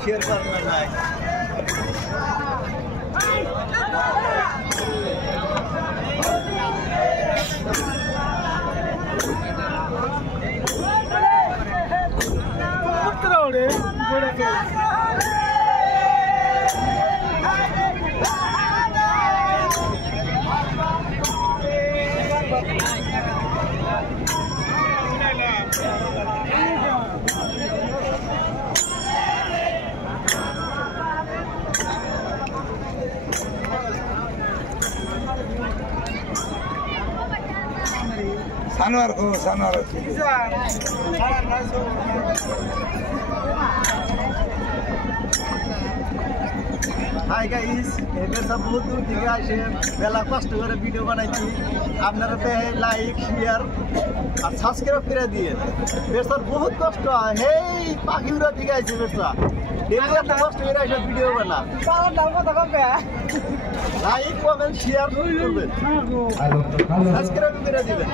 share করবেন না সানোয়ার ও Sanowar hi guys এবেসা বহুত দূর থেকে আসে বেলা কষ্ট করে ভিডিও বানাইছি আপনারা লাইক শেয়ার আর সাবস্ক্রাইব করে দিয়ে বেসার বহুত কষ্ট হেই পাখি উড়া থেকে আইছে বেসা ডেলি এত কষ্ট করে আসে ভিডিও বানা লাইক কমেন্ট শেয়ার করবেন সাবস্ক্রাইব করে দিবেন